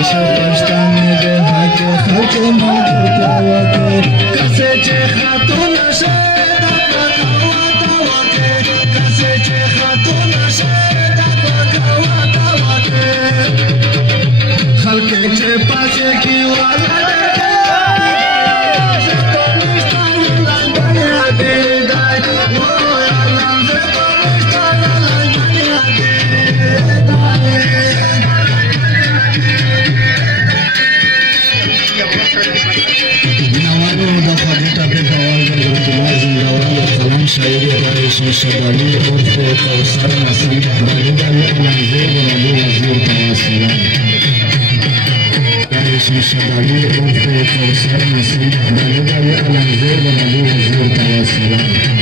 همیشه پشتم میده حق خلق ملکتا وکه کسی چه خاتون نشه دبکا وکه کسی چه خاتون نشه دبکا وکه خلق چه پاچه کی والا شاعری رایش شبانی عرف کوثر نصیب برادر علمزیر برادر وزیر تواسلان رایش شبانی عرف کوثر نصیب برادر علمزیر برادر وزیر تواسلان